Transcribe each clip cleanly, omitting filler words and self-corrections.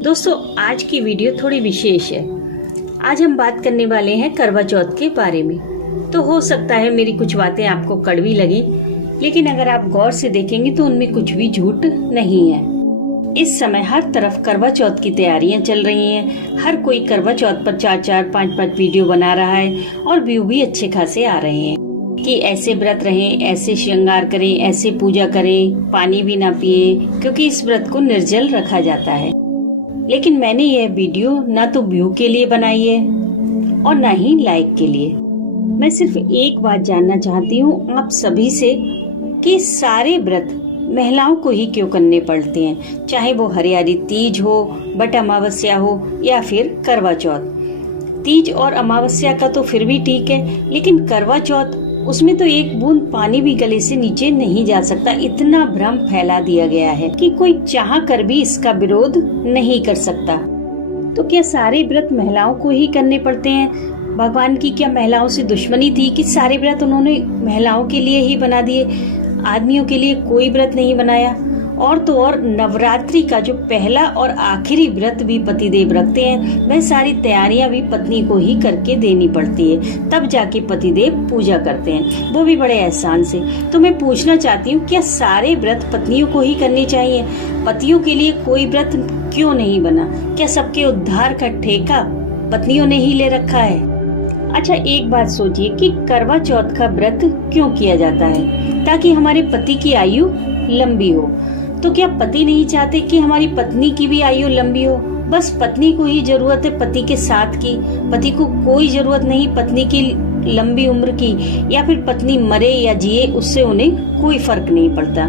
दोस्तों, आज की वीडियो थोड़ी विशेष है। आज हम बात करने वाले हैं करवा चौथ के बारे में। तो हो सकता है मेरी कुछ बातें आपको कड़वी लगी, लेकिन अगर आप गौर से देखेंगे तो उनमें कुछ भी झूठ नहीं है। इस समय हर तरफ करवा चौथ की तैयारियां चल रही हैं। हर कोई करवा चौथ पर 4-4, 5-5 वीडियो बना रहा है और व्यू भी अच्छे खासे आ रहे हैं कि ऐसे व्रत रहें, ऐसे श्रृंगार करें, ऐसे पूजा करें, पानी भी ना पिए, क्योंकि इस व्रत को निर्जल रखा जाता है। लेकिन मैंने यह वीडियो ना तो व्यू के लिए बनाई है और ना ही लाइक के लिए। मैं सिर्फ एक बात जानना चाहती हूँ आप सभी से कि सारे व्रत महिलाओं को ही क्यों करने पड़ते हैं, चाहे वो हरियाली तीज हो, बट अमावस्या हो या फिर करवा चौथ। तीज और अमावस्या का तो फिर भी ठीक है, लेकिन करवा चौथ उसमें तो एक बूंद पानी भी गले से नीचे नहीं जा सकता। इतना भ्रम फैला दिया गया है कि कोई चाह कर भी इसका विरोध नहीं कर सकता। तो क्या सारे व्रत महिलाओं को ही करने पड़ते हैं? भगवान की क्या महिलाओं से दुश्मनी थी कि सारे व्रत उन्होंने महिलाओं के लिए ही बना दिए, आदमियों के लिए कोई व्रत नहीं बनाया? और तो और नवरात्रि का जो पहला और आखिरी व्रत भी पतिदेव रखते हैं, वह सारी तैयारियां भी पत्नी को ही करके देनी पड़ती है, तब जाके पतिदेव पूजा करते हैं, वो भी बड़े एहसान से। तो मैं पूछना चाहती हूँ, क्या सारे व्रत पत्नियों को ही करने चाहिए? पतियों के लिए कोई व्रत क्यों नहीं बना? क्या सबके उद्धार का ठेका पत्नियों ने ही ले रखा है? अच्छा, एक बात सोचिए कि करवा चौथ का व्रत क्यों किया जाता है? ताकि हमारे पति की आयु लंबी हो। तो क्या पति नहीं चाहते कि हमारी पत्नी की भी आयु लंबी हो? बस पत्नी को ही जरूरत है पति के साथ की, पति को कोई जरूरत नहीं पत्नी की लंबी उम्र की, या फिर पत्नी मरे या जिए उससे उन्हें कोई फर्क नहीं पड़ता।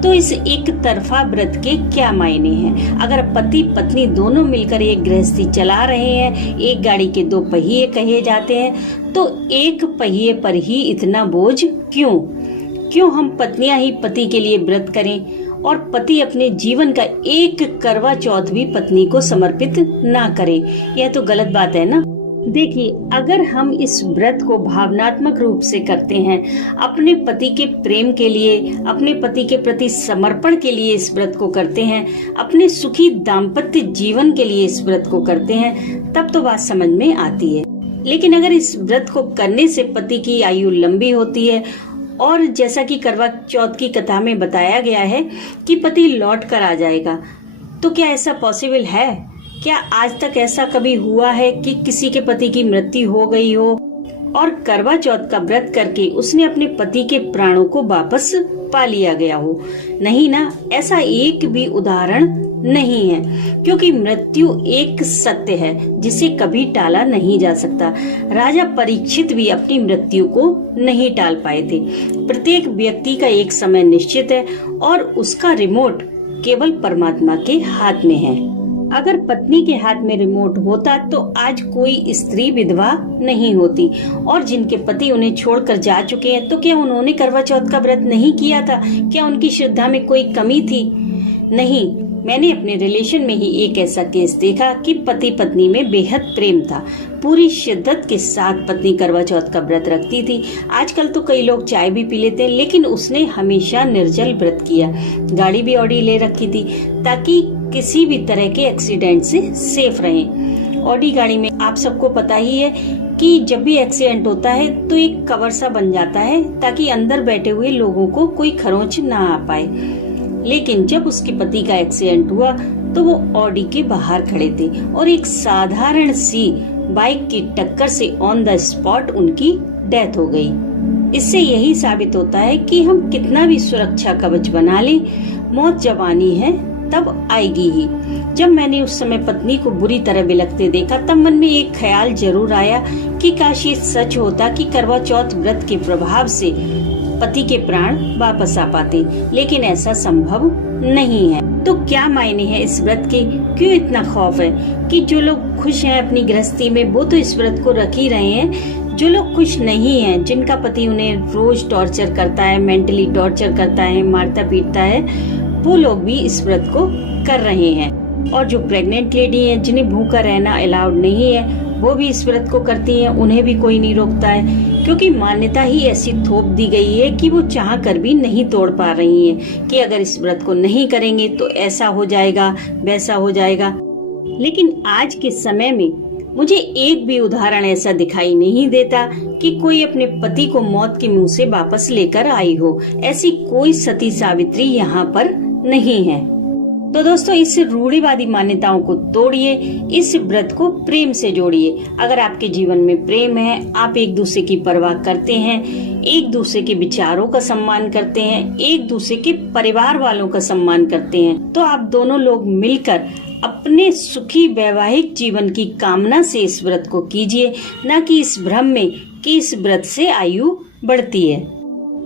तो इस एक तरफा व्रत के क्या मायने हैं? अगर पति पत्नी दोनों मिलकर एक गृहस्थी चला रहे हैं, एक गाड़ी के दो पहिए कहे जाते हैं, तो एक पहिए पर ही इतना बोझ क्यों हम पत्नियां ही पति के लिए व्रत करें और पति अपने जीवन का एक करवा चौथ भी पत्नी को समर्पित ना करे? यह तो गलत बात है ना। देखिए, अगर हम इस व्रत को भावनात्मक रूप से करते हैं, अपने पति के प्रेम के लिए, अपने पति के प्रति समर्पण के लिए इस व्रत को करते हैं, अपने सुखी दाम्पत्य जीवन के लिए इस व्रत को करते हैं, तब तो बात समझ में आती है। लेकिन अगर इस व्रत को करने से पति की आयु लंबी होती है और जैसा कि करवा चौथ की कथा में बताया गया है कि पति लौट कर आ जाएगा, तो क्या ऐसा पॉसिबल है? क्या आज तक ऐसा कभी हुआ है कि किसी के पति की मृत्यु हो गई हो और करवा चौथ का व्रत करके उसने अपने पति के प्राणों को वापस पा लिया गया हो? नहीं ना, ऐसा एक भी उदाहरण नहीं है, क्योंकि मृत्यु एक सत्य है जिसे कभी टाला नहीं जा सकता। राजा परीक्षित भी अपनी मृत्यु को नहीं टाल पाए थे। प्रत्येक व्यक्ति का एक समय निश्चित है और उसका रिमोट केवल परमात्मा के हाथ में है। अगर पत्नी के हाथ में रिमोट होता तो आज कोई स्त्री विधवा नहीं होती, और जिनके पति उन्हें छोड़कर जा चुके हैं, तो क्या उन्होंने करवा चौथ का व्रत नहीं किया था? क्या उनकी श्रद्धा में कोई कमी थी? नहीं। मैंने अपने रिलेशन में ही एक ऐसा केस देखा कि पति पत्नी में बेहद प्रेम था, पूरी शिद्दत के साथ पत्नी करवा चौथ का व्रत रखती थी। आजकल तो कई लोग चाय भी पी लेते हैं, लेकिन उसने हमेशा निर्जल व्रत किया। गाड़ी भी ऑडी ले रखी थी ताकि किसी भी तरह के एक्सीडेंट से सेफ रहें। ऑडी गाड़ी में आप सबको पता ही है कि जब भी एक्सीडेंट होता है तो एक कवर सा बन जाता है ताकि अंदर बैठे हुए लोगों को कोई खरोंच ना आ पाए। लेकिन जब उसके पति का एक्सीडेंट हुआ तो वो ऑडी के बाहर खड़े थे और एक साधारण सी बाइक की टक्कर से ऑन द स्पॉट उनकी डेथ हो गई। इससे यही साबित होता है कि हम कितना भी सुरक्षा कवच बना लें, मौत जब आनी है तब आएगी ही। जब मैंने उस समय पत्नी को बुरी तरह बिलखते देखा, तब मन में एक ख्याल जरूर आया कि काश ये सच होता कि करवा चौथ व्रत के प्रभाव से पति के प्राण वापस आ पाते, लेकिन ऐसा संभव नहीं है। तो क्या मायने हैं इस व्रत के? क्यों इतना खौफ है कि जो लोग खुश हैं अपनी गृहस्थी में वो तो इस व्रत को रख ही रहे हैं, जो लोग खुश नहीं हैं, जिनका पति उन्हें रोज टॉर्चर करता है, मेंटली टॉर्चर करता है, मारता पीटता है, वो लोग भी इस व्रत को कर रहे हैं। और जो प्रेग्नेंट लेडी हैं जिन्हें भूखा रहना अलाउड नहीं है, वो भी इस व्रत को करती हैं, उन्हें भी कोई नहीं रोकता है। क्योंकि मान्यता ही ऐसी थोप दी गई है कि वो चाह कर भी नहीं तोड़ पा रही है कि अगर इस व्रत को नहीं करेंगे तो ऐसा हो जाएगा, वैसा हो जाएगा। लेकिन आज के समय में मुझे एक भी उदाहरण ऐसा दिखाई नहीं देता कि कोई अपने पति को मौत के मुंह से वापस लेकर आई हो। ऐसी कोई सती सावित्री यहाँ पर नहीं है। तो दोस्तों, इस रूढ़िवादी मान्यताओं को तोड़िए, इस व्रत को प्रेम से जोड़िए। अगर आपके जीवन में प्रेम है, आप एक दूसरे की परवाह करते हैं, एक दूसरे के विचारों का सम्मान करते हैं, एक दूसरे के परिवार वालों का सम्मान करते हैं, तो आप दोनों लोग मिलकर अपने सुखी वैवाहिक जीवन की कामना से इस व्रत को कीजिए, न कि इस भ्रम में कि इस व्रत से आयु बढ़ती है।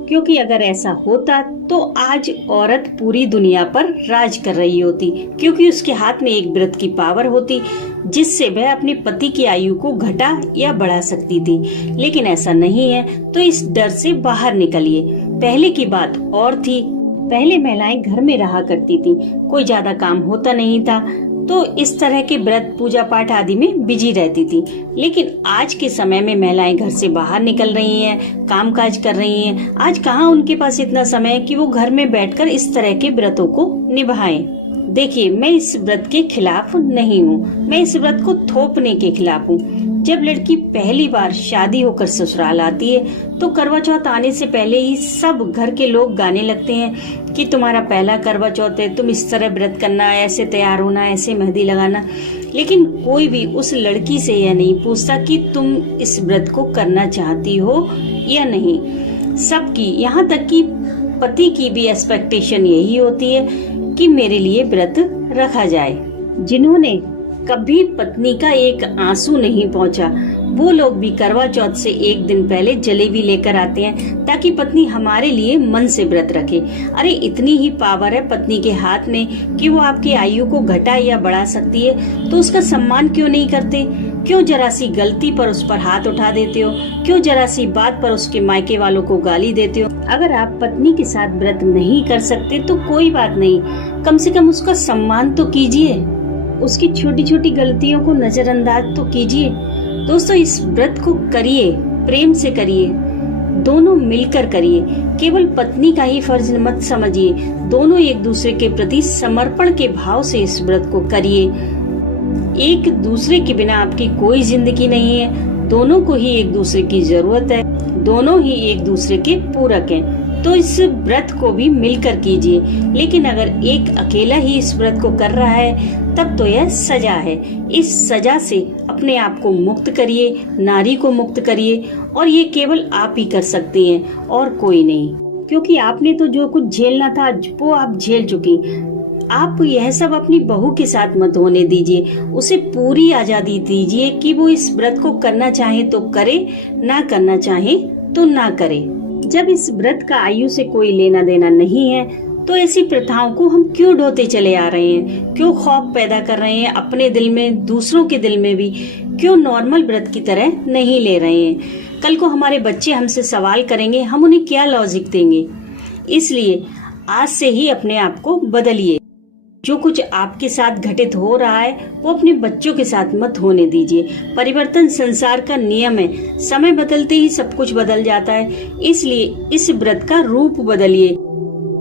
क्योंकि अगर ऐसा होता तो आज औरत पूरी दुनिया पर राज कर रही होती, क्योंकि उसके हाथ में एक व्रत की पावर होती जिससे वह अपने पति की आयु को घटा या बढ़ा सकती थी। लेकिन ऐसा नहीं है, तो इस डर से बाहर निकलिए। पहले की बात और थी। पहले महिलाएं घर में रहा करती थी, कोई ज्यादा काम होता नहीं था, तो इस तरह के व्रत पूजा पाठ आदि में बिजी रहती थी। लेकिन आज के समय में महिलाएं घर से बाहर निकल रही हैं, कामकाज कर रही हैं। आज कहाँ उनके पास इतना समय है कि वो घर में बैठकर इस तरह के व्रतों को निभाएं। देखिए, मैं इस व्रत के खिलाफ नहीं हूँ, मैं इस व्रत को थोपने के खिलाफ हूँ। जब लड़की पहली बार शादी होकर ससुराल आती है तो करवा चौथ आने से पहले ही सब घर के लोग गाने लगते हैं कि तुम्हारा पहला करवा चौथ है, तुम इस तरह व्रत करना, ऐसे तैयार होना, ऐसे मेहंदी लगाना। लेकिन कोई भी उस लड़की से यह नहीं पूछता कि तुम इस व्रत को करना चाहती हो या नहीं। सबकी, यहाँ तक कि पति की भी एक्सपेक्टेशन यही होती है कि मेरे लिए व्रत रखा जाए। जिन्होंने कभी पत्नी का एक आंसू नहीं पहुंचा, वो लोग भी करवा चौथ से एक दिन पहले जलेबी लेकर आते हैं ताकि पत्नी हमारे लिए मन से व्रत रखे। अरे इतनी ही पावर है पत्नी के हाथ में कि वो आपकी आयु को घटा या बढ़ा सकती है, तो उसका सम्मान क्यों नहीं करते? क्यों जरा सी गलती पर उस पर हाथ उठा देते हो? क्यों जरा सी बात पर उसके मायके वालों को गाली देते हो? अगर आप पत्नी के साथ व्रत नहीं कर सकते तो कोई बात नहीं, कम से कम उसका सम्मान तो कीजिए, उसकी छोटी छोटी गलतियों को नजरअंदाज तो कीजिए। दोस्तों, इस व्रत को करिए, प्रेम से करिए, दोनों मिलकर करिए। केवल पत्नी का ही फर्ज मत समझिए, दोनों एक दूसरे के प्रति समर्पण के भाव से इस व्रत को करिए। एक दूसरे के बिना आपकी कोई जिंदगी नहीं है, दोनों को ही एक दूसरे की जरूरत है, दोनों ही एक दूसरे के पूरक हैं। तो इस व्रत को भी मिलकर कीजिए। लेकिन अगर एक अकेला ही इस व्रत को कर रहा है तब तो यह सजा है। इस सजा से अपने आप को मुक्त करिए, नारी को मुक्त करिए, और ये केवल आप ही कर सकती हैं और कोई नहीं। क्योंकि आपने तो जो कुछ झेलना था वो आप झेल चुकी। आप यह सब अपनी बहू के साथ मत होने दीजिए, उसे पूरी आजादी दीजिए कि वो इस व्रत को करना चाहे तो करे, ना करना चाहे तो ना करे। जब इस व्रत का आयु से कोई लेना देना नहीं है तो ऐसी प्रथाओं को हम क्यों ढोते चले आ रहे हैं? क्यों खौफ पैदा कर रहे हैं अपने दिल में, दूसरों के दिल में भी? क्यों नॉर्मल व्रत की तरह नहीं ले रहे हैं? कल को हमारे बच्चे हमसे सवाल करेंगे, हम उन्हें क्या लॉजिक देंगे? इसलिए आज से ही अपने आप को बदलिए। जो कुछ आपके साथ घटित हो रहा है वो अपने बच्चों के साथ मत होने दीजिए। परिवर्तन संसार का नियम है, समय बदलते ही सब कुछ बदल जाता है। इसलिए इस व्रत का रूप बदलिए।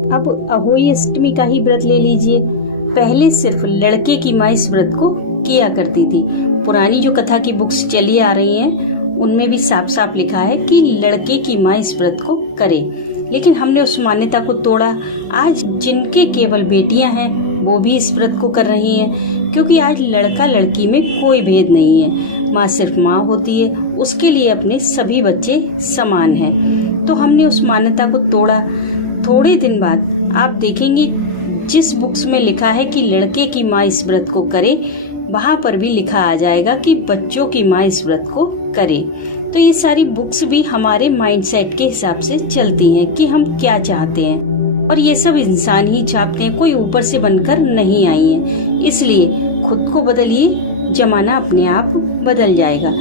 अब अहोई अष्टमी का ही व्रत ले लीजिए। पहले सिर्फ लड़के की माँ इस व्रत को किया करती थी। पुरानी जो कथा की बुक्स चली आ रही हैं उनमें भी साफ साफ लिखा है कि लड़के की माँ इस व्रत को करे, लेकिन हमने उस मान्यता को तोड़ा। आज जिनके केवल बेटियां हैं वो भी इस व्रत को कर रही हैं, क्योंकि आज लड़का लड़की में कोई भेद नहीं है। माँ सिर्फ माँ होती है, उसके लिए अपने सभी बच्चे समान हैं। तो हमने उस मान्यता को तोड़ा। थोड़े दिन बाद आप देखेंगे जिस बुक्स में लिखा है कि लड़के की माँ इस व्रत को करे, वहाँ पर भी लिखा आ जाएगा कि बच्चों की माँ इस व्रत को करे। तो ये सारी बुक्स भी हमारे माइंडसेट के हिसाब से चलती हैं कि हम क्या चाहते हैं, और ये सब इंसान ही चाहते हैं, कोई ऊपर से बनकर नहीं आई है। इसलिए खुद को बदलिए, जमाना अपने आप बदल जाएगा।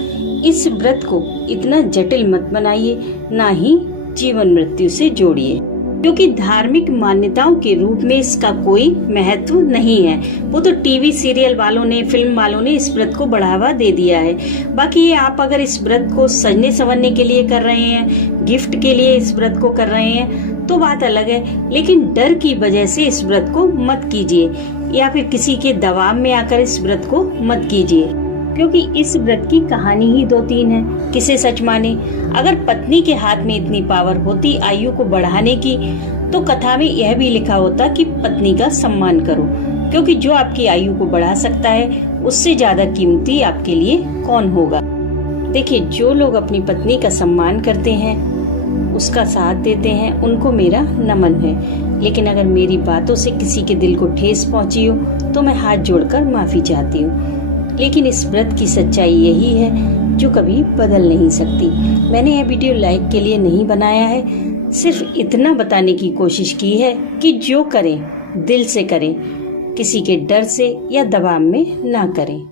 इस व्रत को इतना जटिल मत बनाइए, ना ही जीवन मृत्यु से जोड़िए। क्योंकि धार्मिक मान्यताओं के रूप में इसका कोई महत्व नहीं है। वो तो टीवी सीरियल वालों ने, फिल्म वालों ने इस व्रत को बढ़ावा दे दिया है। बाकी ये आप अगर इस व्रत को सजने संवरने के लिए कर रहे हैं, गिफ्ट के लिए इस व्रत को कर रहे हैं तो बात अलग है, लेकिन डर की वजह से इस व्रत को मत कीजिए या फिर किसी के दबाव में आकर इस व्रत को मत कीजिए, क्योंकि इस व्रत की कहानी ही 2-3 है। किसे सच माने, अगर पत्नी के हाथ में इतनी पावर होती आयु को बढ़ाने की तो कथा में यह भी लिखा होता कि पत्नी का सम्मान करो, क्योंकि जो आपकी आयु को बढ़ा सकता है उससे ज्यादा कीमती आपके लिए कौन होगा। देखिए, जो लोग अपनी पत्नी का सम्मान करते हैं, उसका साथ देते हैं, उनको मेरा नमन है। लेकिन अगर मेरी बातों से किसी के दिल को ठेस पहुंची हो तो मैं हाथ जोड़कर माफी चाहती हूँ। लेकिन इस व्रत की सच्चाई यही है जो कभी बदल नहीं सकती। मैंने यह वीडियो लाइक के लिए नहीं बनाया है, सिर्फ इतना बताने की कोशिश की है कि जो करें दिल से करें, किसी के डर से या दबाव में ना करें।